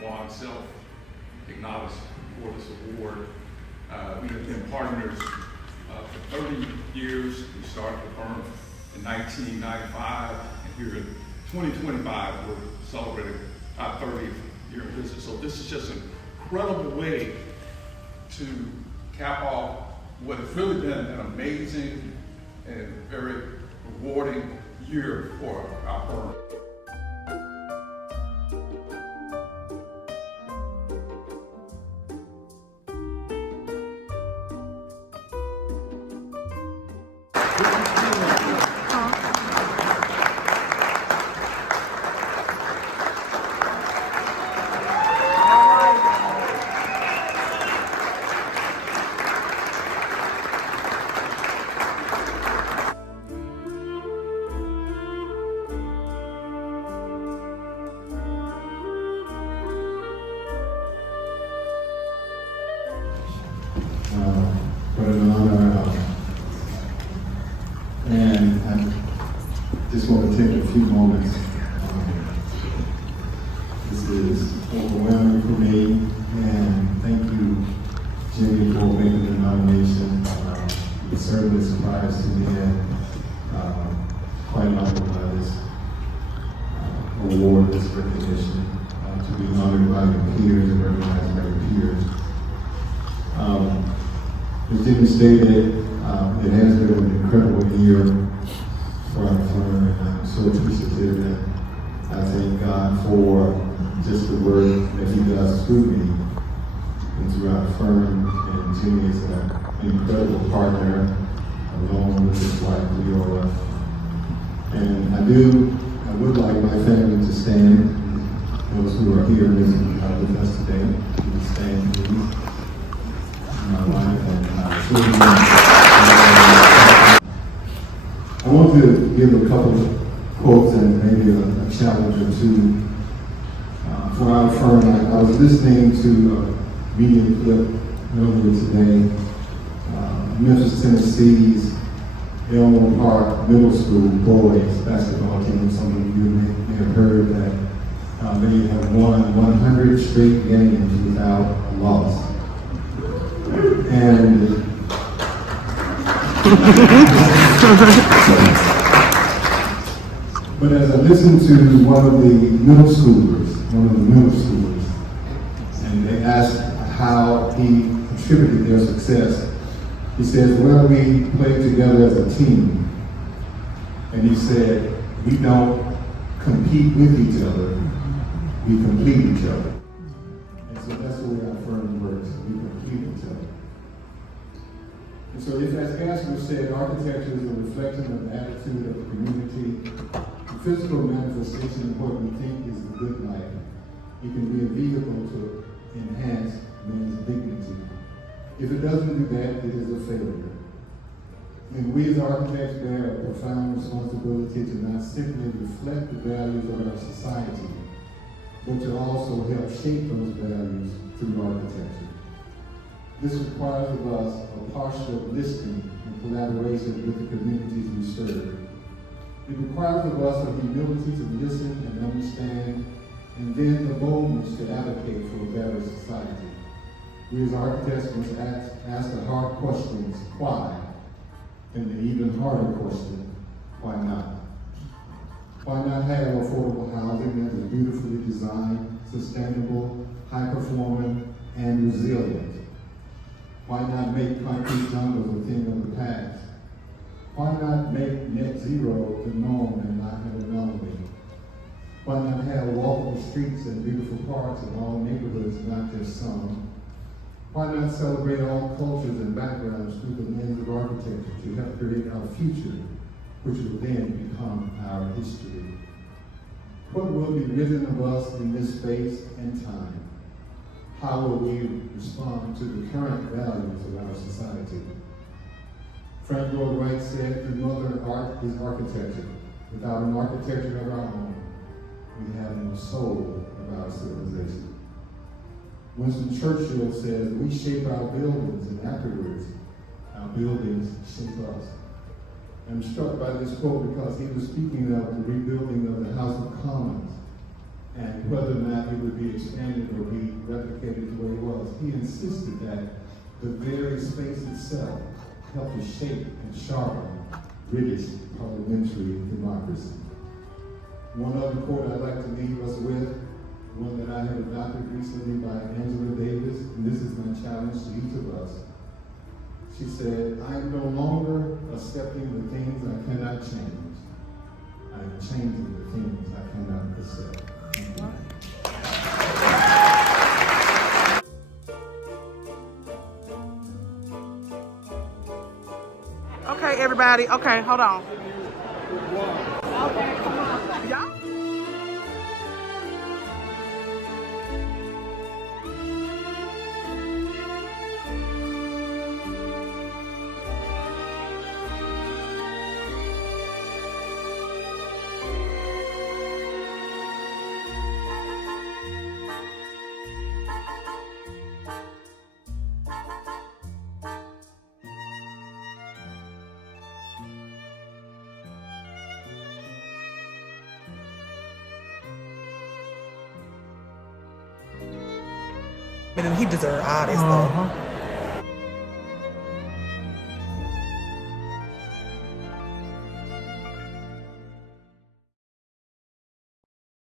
Juan himself acknowledged for this award. We have been partners for 30 years. We started the firm in 1995, and here in 2025, we're celebrating our 30th year in business. So this is just an incredible way to cap off what has really been an amazing and very rewarding year for our firm. What an honor, and I just want to take a few moments. This is overwhelming for me, and thank you, Jimmy, for making the nomination. It's certainly a surprise to me, and quite honored by this award, this recognition, to be honored by your peers and recognized by your peers. As Jimmy stated, it has been an incredible year for our firm, and I'm so appreciative, and I thank God for just the work that He does through me and through our firm. And Jimmy is an incredible partner, along with his wife, Leora. And I would like my family to stand, those who are here with us today, please stand, please. My wife and my children. I want to give a couple of quotes and maybe a challenge or two for our firm. I was listening to a media clip earlier today. Memphis, Tennessee's Elmore Park Middle School boys basketball team. Some of you may have heard that they have won 100 straight games without a loss. And but as I listened to one of the middle schoolers, and they asked how he contributed their success, he says, well, we played together as a team. And he said, we don't compete with each other, we complete each other. And so that's the way our firm works, we complete each other. And so if, as Gassner said, architecture is a reflection of the attitude of the community, the physical manifestation of what we think is the good life, it can be a vehicle to enhance man's dignity. If it doesn't do that, it is a failure. And we as architects bear a profound responsibility to not simply reflect the values of our society, but to also help shape those values through architecture. This requires of us a posture of listening and collaboration with the communities we serve. It requires of us a humility to listen and understand, and then the boldness to advocate for a better society. We as architects must ask the hard questions, why? And the even harder question, why not? Why not have affordable housing that is beautifully designed, sustainable, high-performing, and resilient? Why not make concrete jungles a thing of the past? Why not make net zero the norm and not an anomaly? Why not have walkable streets and beautiful parks in all neighborhoods, not just some? Why not celebrate all cultures and backgrounds through the lens of architecture to help create our future, which will then become our history? What will be written of us in this space and time? How will we respond to the current values of our society? Frank Lloyd Wright said, the northern art is architecture. Without an architecture of our own, we have no soul of our civilization. Winston Churchill says, we shape our buildings, and afterwards, our buildings shape us. I'm struck by this quote because he was speaking of the rebuilding of the House of Commons and whether or not it would be expanded or be replicated the way it was. He insisted that the very space itself helped to shape and sharpen British parliamentary democracy. One other quote I'd like to leave us with, one that I have adopted recently by Angela Davis, and this is my challenge to each of us. She said, I am no longer accepting the things I cannot change. I am changing the things I cannot accept. Okay, everybody. Okay, hold on. Y'all. He deserved all this stuff.